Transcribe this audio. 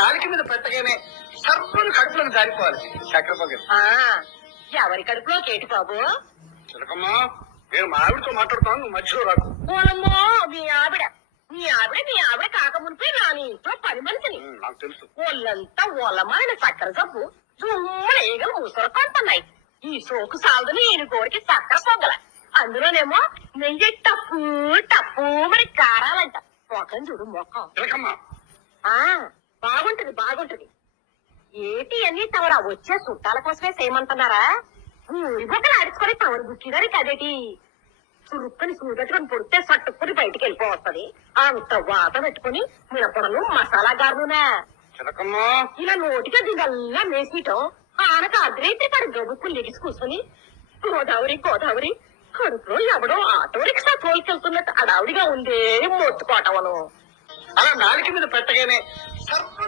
నాలుక మీద పెట్టగానే సర్వను కడుపులోకి జారిపోవాలి చక్కెర పొగలు. ఎవరి కడుపులో కేటి బాబు? చిలకమ్మా, నేను మా ఆవిడతో మాట్లాడుతాను, నువ్వు మధ్యలో రాకు. ఓలమ్మో, మీ ఆవిడ కాకమునిపై నా ఇంట్లో పని మనిషిని. నాకు తెలుసు. ఒళ్ళంతా ఓలమైన చక్కెర జబ్బు, జుమ్మల ఈగలు ముసరుకుంటున్నాయి. ఈ సోకు సాగుని ఈయన కోరికి చక్కెర పొగల, అందులోనేమో నెయ్యి టప్పు టప్పు మరి కారాలంట. మొఖం చూడు మొఖం. చిలకమ్మా, బాగుంటది. ఏటి అన్ని తమరా వచ్చే చుట్టాల కోసమే చేయమంటున్నారా? ఊరి బొక్కలు ఆడుచుకొని తమరు బుక్కిగారి కదేటి చురుక్కని సూదట్టుకొని పొడితే సట్టుకుని బయటికి వెళ్ళిపోవస్తుంది. అంత వాత పెట్టుకుని మినపడలు మసాలా గారునా చిలకమ్మా, ఇలా నోటిగా దిగల్లా మేసీయటం ఆనక అర్ధరేత్రి కాడు గబుక్కులు లెగిసి కూర్చొని గోదావరి కడుపులో ఎవడో ఆటో రిక్షా తోలుకెళ్తున్నట్టు అడావిడిగా ఉందే మొత్తుకోవటం. అలా నాలుక మీద పెట్టగానే సర్వను